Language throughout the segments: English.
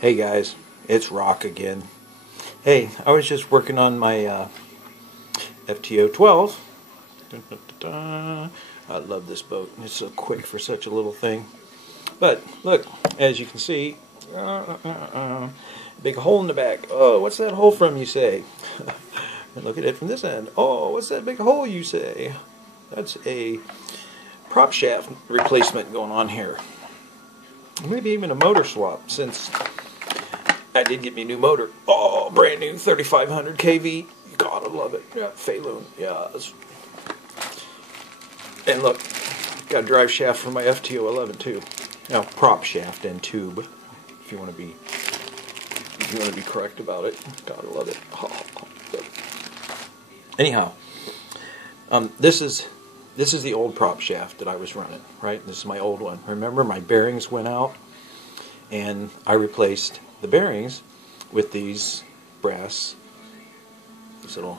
Hey guys, it's Rock again. Hey, I was just working on my FT012. Dun, dun, dun, dun. I love this boat. It's so quick for such a little thing. But look, as you can see, big hole in the back. Oh, what's that hole from, you say? And look at it from this end. Oh, what's that big hole, you say? That's a prop shaft replacement going on here. Maybe even a motor swap, since I did get me a new motor. Oh, brand new 3500 kV. Gotta love it. Yeah, Feilun. Yes. And look, got a drive shaft for my FT012 too. Now, prop shaft and tube, if you want to be correct about it. Gotta love it. Oh, good. Anyhow, this is the old prop shaft that I was running. Right, this is my old one. Remember, my bearings went out, and I replaced the bearings with these brass.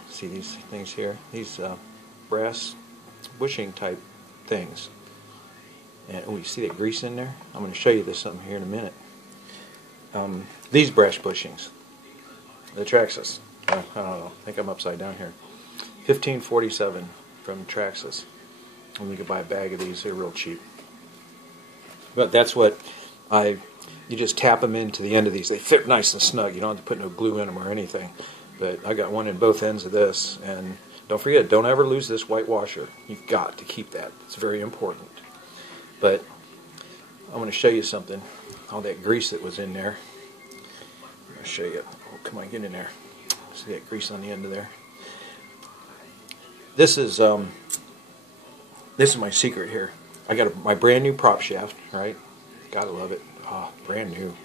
See these things here? These brass bushing type things. And oh, you see that grease in there? I'm going to show you this something here in a minute. These brass bushings, the Traxxas. I don't know. I think I'm upside down here. 1547 from Traxxas. And you can buy a bag of these. They're real cheap. But that's what you just tap them into the end of these. They fit nice and snug. You don't have to put no glue in them or anything. But I got one in both ends of this. And don't forget, don't ever lose this white washer. You've got to keep that. It's very important. But I'm going to show you something. All that grease that was in there. I'm going to show you. Oh, come on, get in there. See that grease on the end of there? This is my secret here. I got my brand new prop shaft, right? Gotta love it. Oh, brand new.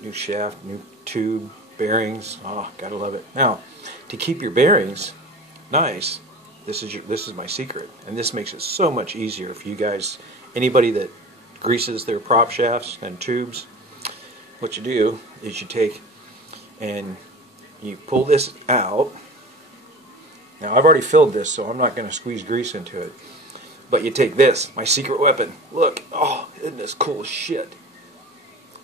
New shaft, new tube, bearings. Oh, gotta love it. Now, to keep your bearings nice, this is my secret, and this makes it so much easier for you guys. Anybody that greases their prop shafts and tubes, what you do is you take and you pull this out. Now, I've already filled this, so I'm not going to squeeze grease into it. But you take this, my secret weapon. Look, oh, isn't this cool as shit?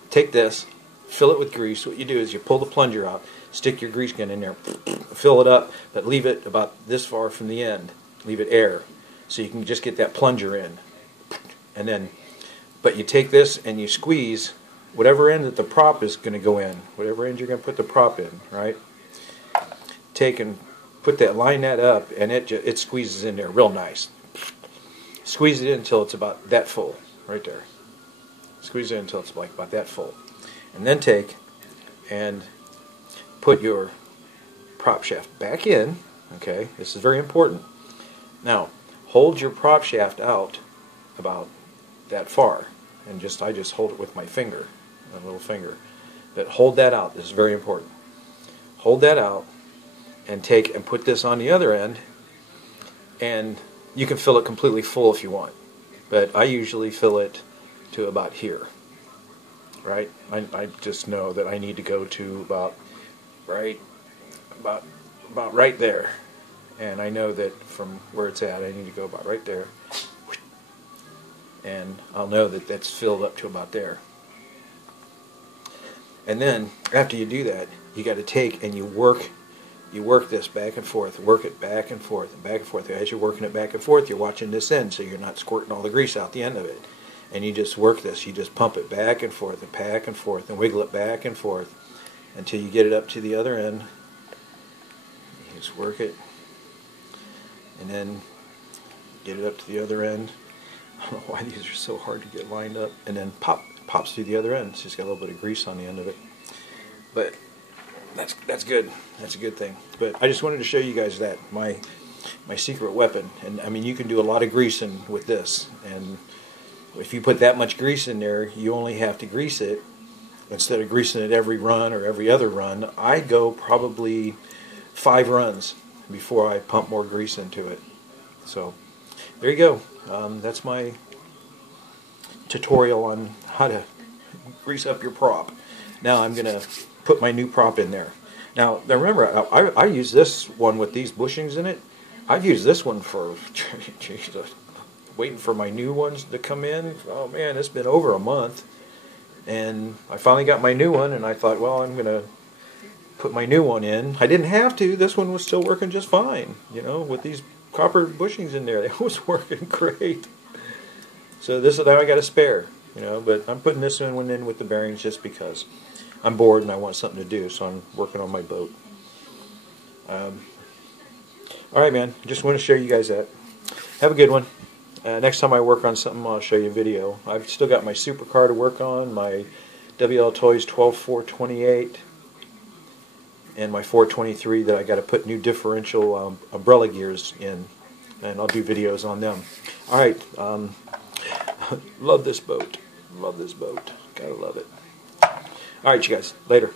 Take this, fill it with grease. What you do is you pull the plunger out, stick your grease gun in there, fill it up, but leave it about this far from the end. Leave it air, so you can just get that plunger in. And then, but you take this and you squeeze whatever end that the prop is going to go in, whatever end you're going to put the prop in, right? Take and line that up, and it squeezes in there real nice. Squeeze it in until it's about that full, right there. Squeeze it in until it's like about that full. And then take and put your prop shaft back in, okay? This is very important. Now, hold your prop shaft out about that far, and I just hold it with my finger, my little finger. But hold that out. This is very important. Hold that out, and take and put this on the other end, and you can fill it completely full if you want, but I usually fill it to about here, right? I just know that I need to go to about right there, and I know that from where it's at I need to go about right there, and I'll know that that's filled up to about there. And then after you do that, you got to take and you work this back and forth, work it back and forth and back and forth. As you're working it back and forth, you're watching this end, so you're not squirting all the grease out the end of it. And you just work this. You just pump it back and forth and wiggle it back and forth until you get it up to the other end. You just work it, and then get it up to the other end. I don't know why these are so hard to get lined up. And then pops through the other end. It's just got a little bit of grease on the end of it. But that's good. That's a good thing. But I just wanted to show you guys that my secret weapon. And I mean, you can do a lot of greasing with this. And if you put that much grease in there, you only have to grease it instead of greasing it every run or every other run. I go probably 5 runs before I pump more grease into it. So there you go. That's my tutorial on how to grease up your prop. Now I'm going to put my new prop in there. Now remember, I use this one with these bushings in it. I've used this one for, Jesus, waiting for my new ones to come in. Oh man, it's been over a month. And I finally got my new one, and I thought, well, I'm going to put my new one in. I didn't have to. This one was still working just fine, you know, with these copper bushings in there. It was working great. So this is now I got a spare, you know, but I'm putting this one in with the bearings just because I'm bored and I want something to do, so I'm working on my boat. Alright, man, just want to show you guys that. Have a good one. Next time I work on something, I'll show you a video. I've still got my supercar to work on, my WL Toys 12428, and my 423 that I got to put new differential umbrella gears in, and I'll do videos on them. Alright, love this boat. Love this boat. Gotta love it. Alright, you guys. Later.